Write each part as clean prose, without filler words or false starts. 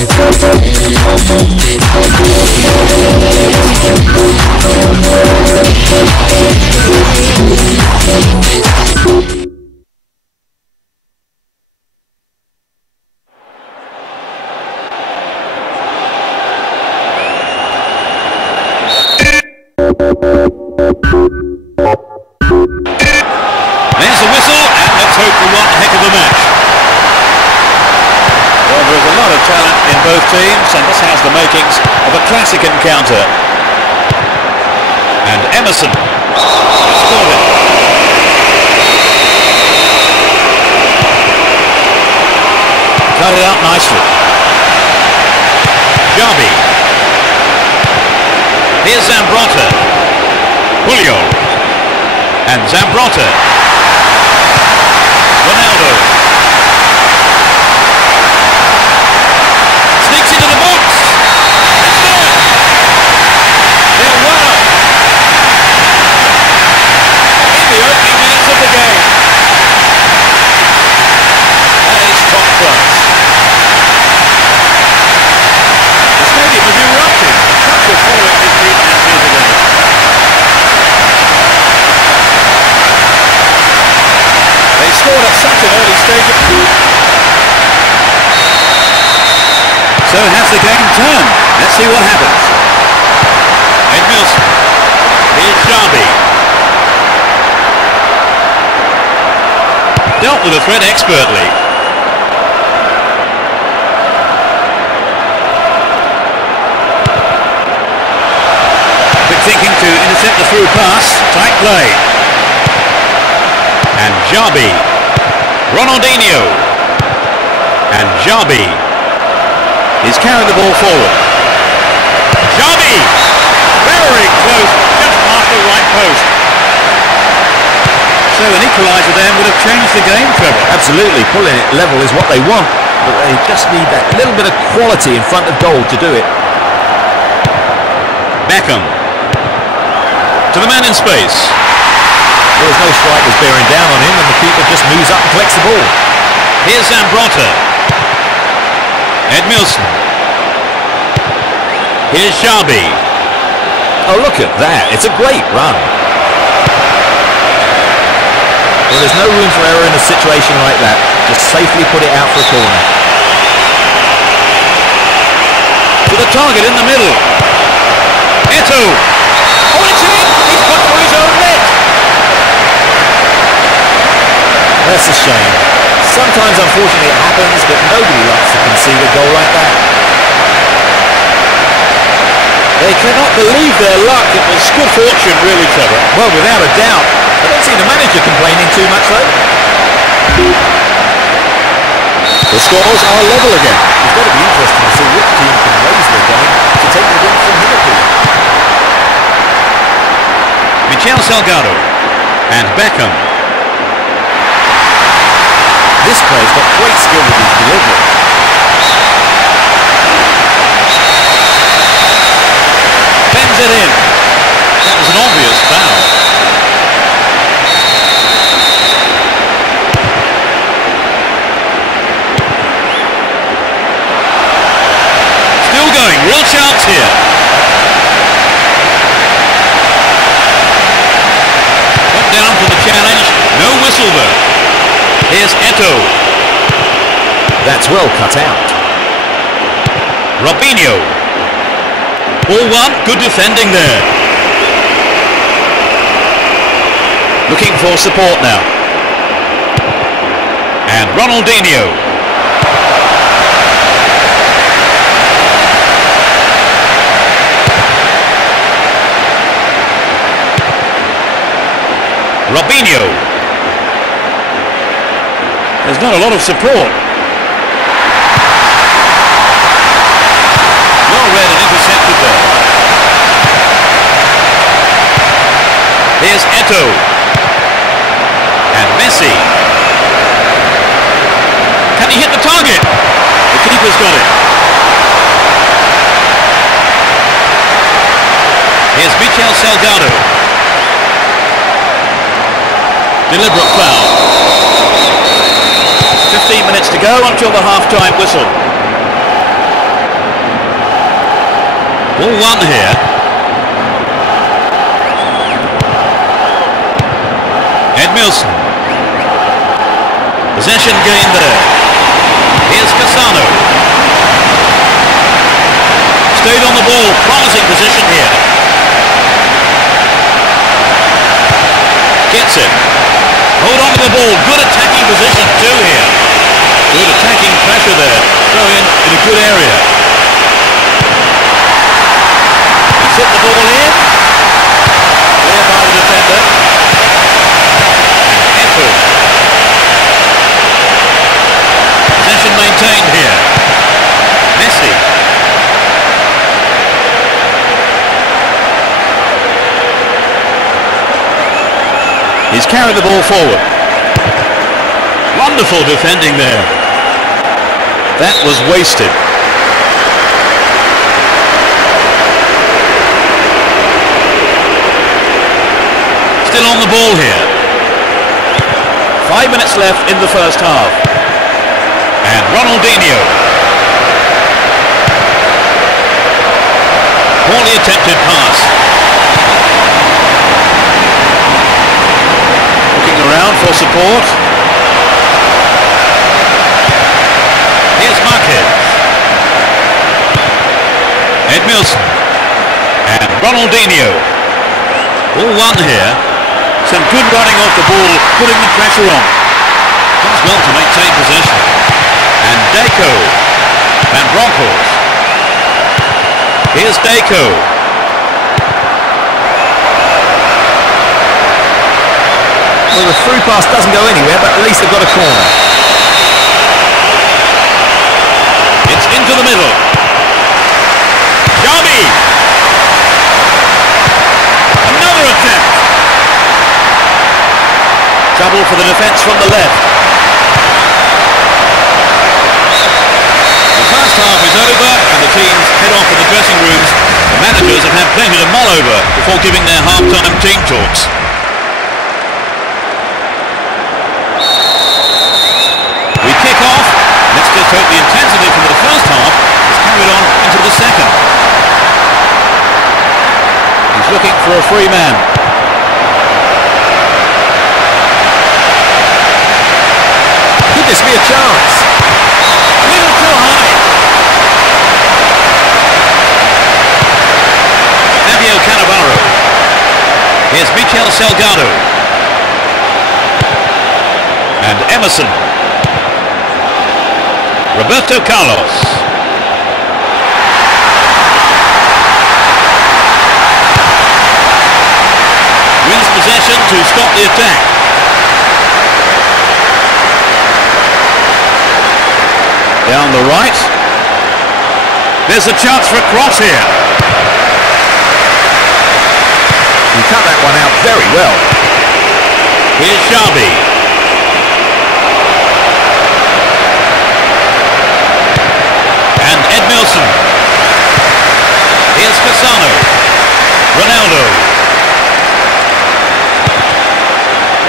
There's a whistle, and let's hope for one heck of a match. Well, there is a lot of talent in both teams, and this has the makings of a classic encounter. And Emerson scored it. Cut it out nicely. Jarby. Here's Zambrotta. Julio. And Zambrotta. Ronaldo. Sneaks into the box. It's there. They're one up. In the opening minutes of the game. That is top class. The stadium is erupting. Such a following this team has here today. They scored at such an early stage of play. So has the game turned? Let's see what happens. Edmilson. Here's Jarby. Dealt with the threat expertly. Quick thinking to intercept the through pass. Tight play. And Jarby. Ronaldinho. And Jarby. He's carrying the ball forward. Jarby! Very close, just past the right post. So an equaliser then would have changed the game, Trevor. Absolutely, pulling it level is what they want, but they just need that little bit of quality in front of goal to do it. Beckham. To the man in space. There's no strikers bearing down on him, and the keeper just moves up and collects the ball. Here's Zambrotta. Edmilson. Here's Jarby. Oh, look at that. It's a great run. Well, there's no room for error in a situation like that. Just safely put it out for a corner. To the target in the middle. Eto'o. Oh, it's in! He's put through his own net. That's a shame. Sometimes, unfortunately, it happens, but nobody likes to concede a goal like that. They cannot believe their luck. It was good fortune, really, Trevor. Well, without a doubt. I don't see the manager complaining too much, though. The scores are level again. It's got to be interesting to see which team can raise their game to take the win from Liverpool. Michel Salgado and Beckham. This player's got great skill with his delivery. Bends it in. That was an obvious foul. Still going. Real chance here. Went down for the challenge. No whistle though. Here's Eto'o. That's well cut out. Robinho. Ball one, good defending there. Looking for support now. And Ronaldinho. Robinho. There's not a lot of support. Well read and intercepted there. Here's Eto'o. And Messi. Can he hit the target? The keeper's got it. Here's Michel Salgado. Deliberate foul. 15 minutes to go until the half-time whistle. Ball one here. Edmilson. Possession gained there. Here's Cassano. Stayed on the ball, promising position here. Gets it. Hold on to the ball. Good attacking position too here. Good attacking pressure there. Throw in a good area. He's hit the ball in. Clear by the defender. And Eto. Possession maintained here. Messi. He's carried the ball forward. Wonderful defending there. That was wasted. Still on the ball here. 5 minutes left in the first half. And Ronaldinho. Poorly attempted pass. Looking around for support. Here's Marquez. Edmilson. And Ronaldinho. Ball one here. Some good running off the ball, putting the pressure on. Does well to maintain possession. And Deco. And Broncos. Here's Deco. Well, the through pass doesn't go anywhere, but at least they've got a corner. It's into the middle. Xavi. Another attempt. Trouble for the defence from the left. The first half is over and the teams head off to the dressing rooms. The managers have had plenty to mull over before giving their half-time team talks. We kick off. Let's just hope the intensity from the first half is carried on into the second. He's looking for a free man. Could this be a chance? A little too high. Fabio Cannavaro. Here's Michel Salgado. And Emerson. Roberto Carlos. Wins possession to stop the attack. Down the right. There's a chance for a cross here. He cut that one out very well. Here's Xavi. And Edmilson. Here's Cassano. Ronaldo.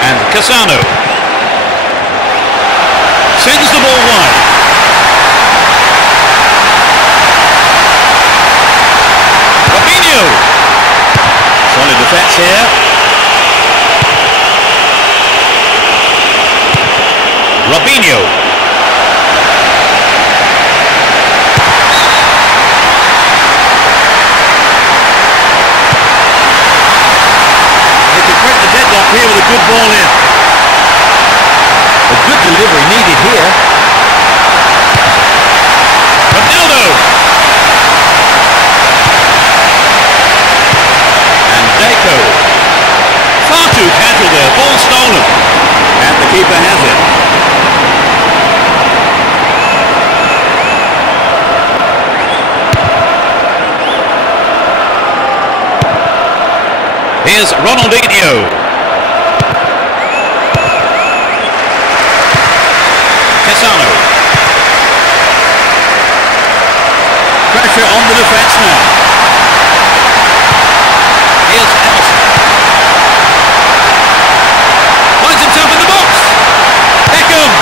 And Cassano. Sends the ball wide. Robinho. Solid defence here. Robinho. They could break the deadlock here with a good ball in. A good delivery needed here. Ronaldo. And Deco. Far too casual there. Ball stolen. And the keeper has it. Here's Ronaldinho. Cassano. Pressure on the defence now. Here's Emerson. Finds himself in the box. Beckham.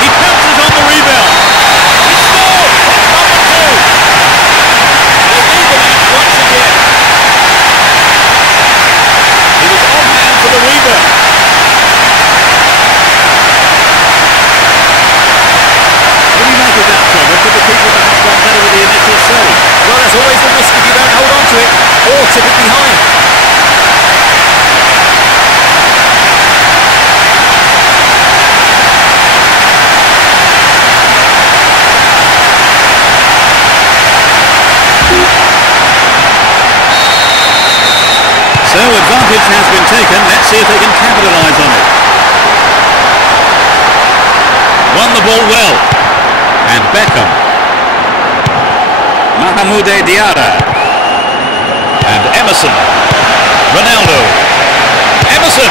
He pounces on the rebound. He scores. It's number 2. They lead the match has been taken. Let's see if they can capitalise on it. Won the ball well. And Beckham. Mahmoud Diarra. And Emerson. Ronaldo. Emerson.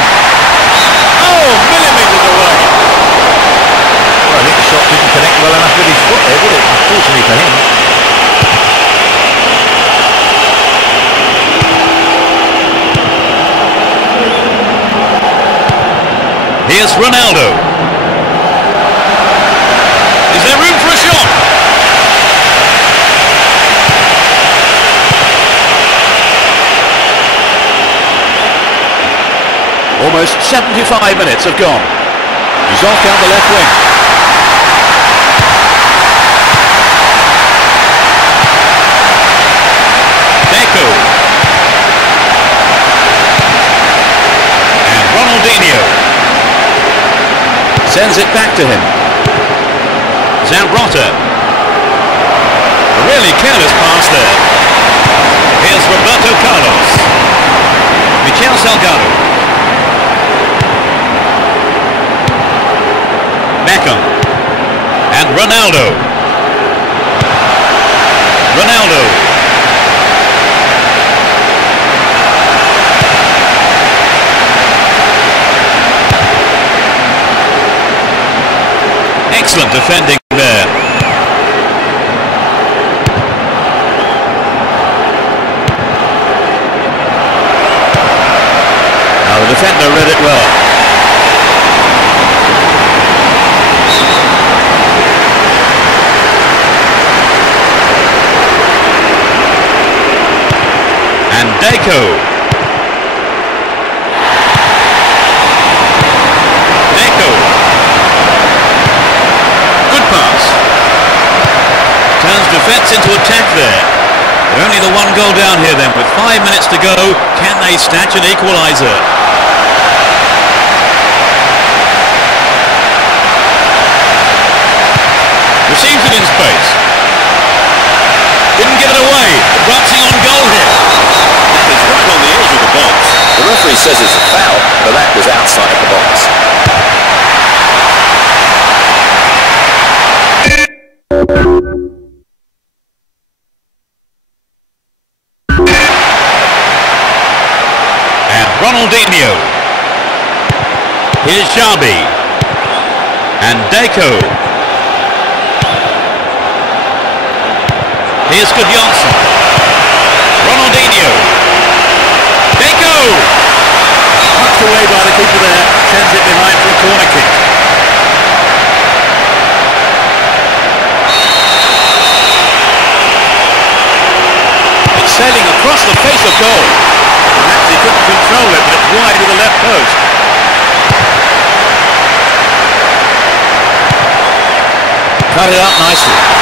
Oh, millimetres away. Well, I think the shot didn't connect well enough with his foot there, did it? Unfortunately for him. Here's Ronaldo. Is there room for a shot? Almost 75 minutes have gone. He's off down the left wing. Deco. And Ronaldinho. Sends it back to him. Zambrota. A really careless pass there. Here's Roberto Carlos. Michel Salgado. Beckham. And Ronaldo. Ronaldo. Excellent defending there. Now the defender read it well. And Deco. Deco. Good pass. Turns defence into attack there. But only the one goal down here then. With 5 minutes to go, can they snatch an equaliser? Receives it in space. Didn't give it away. Advancing on goal here. That is right on the edge of the box. The referee says it's a foul, but that was outside the box. And Ronaldinho. Here's Xabi. And Deco. Here's Gudjonsson. Ronaldinho. Deco! Punched away by the keeper there. Sends it behind for a corner kick. It's sailing across the face of goal. Perhaps he couldn't control it, but it's wide with the left post. Cut it up nicely.